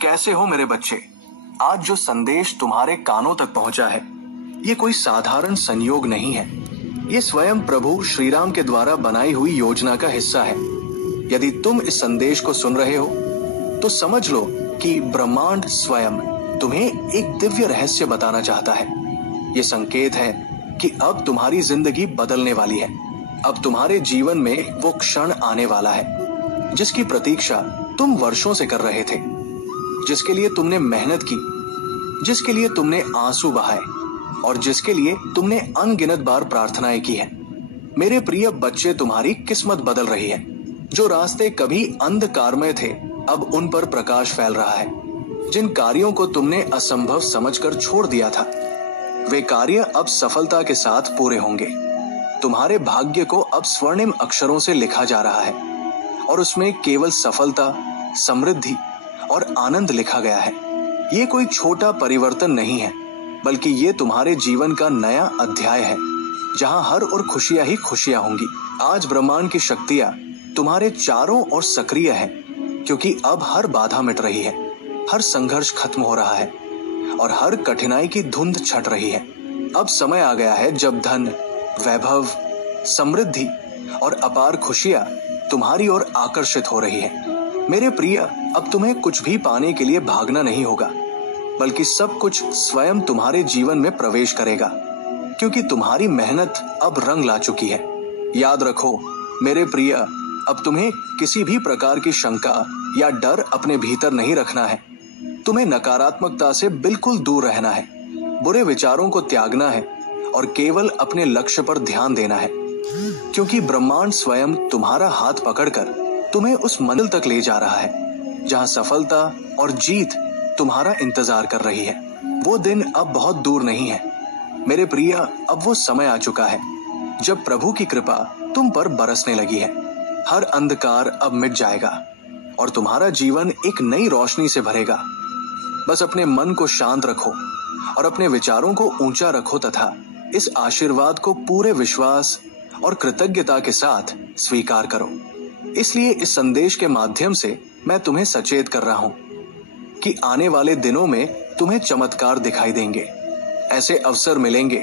कैसे हो मेरे बच्चे? आज जो संदेश तुम्हारे कानों तक पहुंचा है, ये कोई साधारण संयोग नहीं है। ये स्वयं प्रभु श्री राम के द्वारा बनाई हुई योजना का हिस्सा है। यदि तुम इस संदेश को सुन रहे हो, तो समझ लो कि ब्रह्मांड स्वयं तुम्हें एक दिव्य रहस्य बताना चाहता है। ये संकेत है कि अब तुम्हारी जिंदगी बदलने वाली है। अब तुम्हारे जीवन में वो क्षण आने वाला है जिसकी प्रतीक्षा तुम वर्षों से कर रहे थे, जिसके लिए तुमने मेहनत की, जिसके लिए तुमने आंसू बहाए और जिसके लिए तुमने अनगिनत बार प्रार्थनाएं की है। मेरे प्रिय बच्चे, तुम्हारी किस्मत बदल रही है। जो रास्ते कभी अंधकारमय थे, अब उन पर प्रकाश फैल रहा है। जिन कार्यों को तुमने असंभव समझकर छोड़ दिया था, वे कार्य अब सफलता के साथ पूरे होंगे। तुम्हारे भाग्य को अब स्वर्णिम अक्षरों से लिखा जा रहा है और उसमें केवल सफलता, समृद्धि और आनंद लिखा गया है। ये कोई छोटा परिवर्तन नहीं है, बल्कि ये तुम्हारे जीवन का नया अध्याय है, जहां हर ओर खुशियां ही खुशियां होंगी। आज ब्रह्मांड की शक्तियां तुम्हारे चारों ओर सक्रिय है, क्योंकि अब हर बाधा मिट रही है, हर संघर्ष खत्म हो रहा है और हर कठिनाई की धुंध छट रही है। अब समय आ गया है जब धन, वैभव, समृद्धि और अपार खुशियां तुम्हारी ओर आकर्षित हो रही है। मेरे प्रिय, अब तुम्हें कुछ भी पाने के लिए भागना नहीं होगा, बल्कि सब कुछ स्वयं तुम्हारे जीवन में प्रवेश करेगा, क्योंकि तुम्हारी मेहनत अब रंग ला चुकी है। याद रखो मेरे प्रिय, अब तुम्हें किसी भी प्रकार की शंका या डर अपने भीतर नहीं रखना है। तुम्हें नकारात्मकता से बिल्कुल दूर रहना है, बुरे विचारों को त्यागना है और केवल अपने लक्ष्य पर ध्यान देना है, क्योंकि ब्रह्मांड स्वयं तुम्हारा हाथ पकड़कर तुम्हें उस मंजिल तक ले जा रहा है जहां सफलता और जीत तुम्हारा इंतजार कर रही है। वो दिन अब बहुत दूर नहीं है मेरे प्रिय। अब वो समय आ चुका है जब प्रभु की कृपा तुम पर बरसने लगी है। हर अंधकार अब मिट जाएगा और तुम्हारा जीवन एक नई रोशनी से भरेगा। बस अपने मन को शांत रखो और अपने विचारों को ऊंचा रखो तथा इस आशीर्वाद को पूरे विश्वास और कृतज्ञता के साथ स्वीकार करो। इसलिए इस संदेश के माध्यम से मैं तुम्हें सचेत कर रहा हूं कि आने वाले दिनों में तुम्हें चमत्कार दिखाई देंगे। ऐसे अवसर मिलेंगे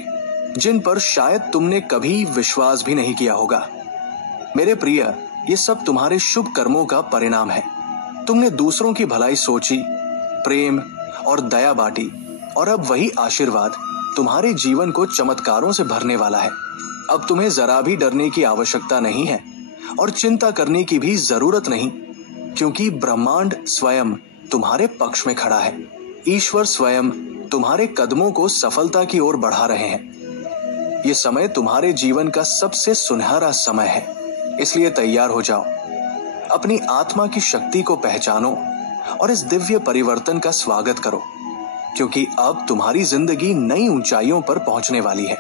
जिन पर शायद तुमने कभी विश्वास भी नहीं किया होगा। मेरे प्रिय, ये सब तुम्हारे शुभ कर्मों का परिणाम है। तुमने दूसरों की भलाई सोची, प्रेम और दया बांटी और अब वही आशीर्वाद तुम्हारे जीवन को चमत्कारों से भरने वाला है। अब तुम्हें जरा भी डरने की आवश्यकता नहीं है और चिंता करने की भी जरूरत नहीं, क्योंकि ब्रह्मांड स्वयं तुम्हारे पक्ष में खड़ा है। ईश्वर स्वयं तुम्हारे कदमों को सफलता की ओर बढ़ा रहे हैं। ये समय तुम्हारे जीवन का सबसे सुनहरा समय है, इसलिए तैयार हो जाओ। अपनी आत्मा की शक्ति को पहचानो और इस दिव्य परिवर्तन का स्वागत करो, क्योंकि अब तुम्हारी जिंदगी नई ऊंचाइयों पर पहुंचने वाली है।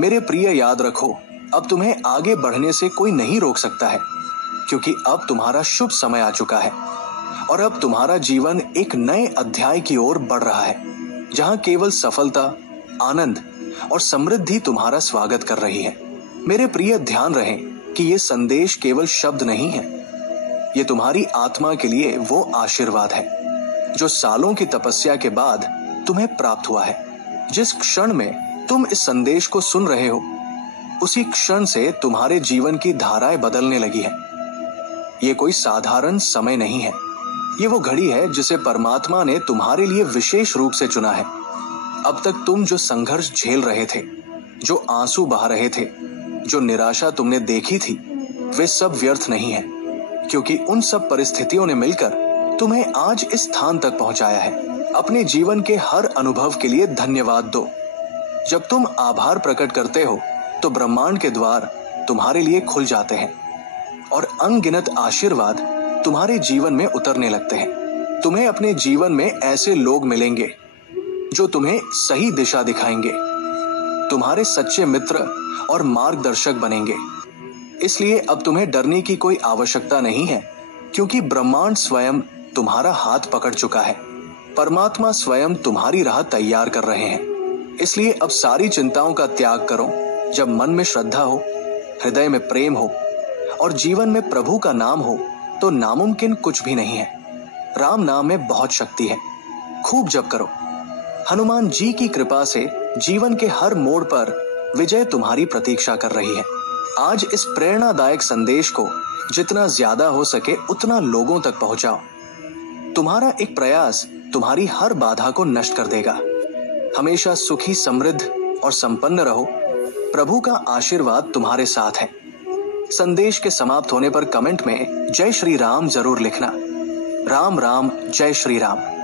मेरे प्रिय, याद रखो, अब तुम्हें आगे बढ़ने से कोई नहीं रोक सकता है, क्योंकि अब तुम्हारा शुभ समय आ चुका है और अब तुम्हारा जीवन एक नए अध्याय की ओर बढ़ रहा है, जहां केवल सफलता, आनंद और समृद्धि तुम्हारा स्वागत कर रही है। मेरे प्रिय, ध्यान रहे कि ये संदेश केवल शब्द नहीं है, ये तुम्हारी आत्मा के लिए वो आशीर्वाद है जो सालों की तपस्या के बाद तुम्हें प्राप्त हुआ है। जिस क्षण में तुम इस संदेश को सुन रहे हो, उसी क्षण से तुम्हारे जीवन की धाराएं बदलने लगी है। ये कोई साधारण समय नहीं है, ये वो घड़ी है जिसे परमात्मा ने तुम्हारे लिए विशेष रूप से चुना है। अब तक तुम जो संघर्ष झेल रहे थे, जो आंसू बहा रहे थे, जो निराशा तुमने देखी थी, वे सब व्यर्थ नहीं है, क्योंकि उन सब परिस्थितियों ने मिलकर तुम्हें आज इस स्थान तक पहुंचाया है। अपने जीवन के हर अनुभव के लिए धन्यवाद दो। जब तुम आभार प्रकट करते हो, तो ब्रह्मांड के द्वार तुम्हारे लिए खुल जाते हैं और अनगिनत आशीर्वाद तुम्हारे जीवन में उतरने लगते हैं। तुम्हें अपने जीवन में ऐसे लोग मिलेंगे जो तुम्हें सही दिशा दिखाएंगे, तुम्हारे सच्चे मित्र और मार्गदर्शक बनेंगे। इसलिए अब तुम्हें डरने की कोई आवश्यकता नहीं है, क्योंकि ब्रह्मांड स्वयं तुम्हारा हाथ पकड़ चुका है। परमात्मा स्वयं तुम्हारी राह तैयार कर रहे हैं। इसलिए अब सारी चिंताओं का त्याग करो। जब मन में श्रद्धा हो, हृदय में प्रेम हो और जीवन में प्रभु का नाम हो तो नामुमकिन कुछ भी नहीं है। राम नाम में बहुत शक्ति है, खूब जप करो। हनुमान जी की कृपा से जीवन के हर मोड़ पर विजय तुम्हारी प्रतीक्षा कर रही है। आज इस प्रेरणादायक संदेश को जितना ज्यादा हो सके उतना लोगों तक पहुंचाओ। तुम्हारा एक प्रयास तुम्हारी हर बाधा को नष्ट कर देगा। हमेशा सुखी, समृद्ध और संपन्न रहो। प्रभु का आशीर्वाद तुम्हारे साथ है। संदेश के समाप्त होने पर कमेंट में जय श्री राम जरूर लिखना। राम राम, जय श्री राम।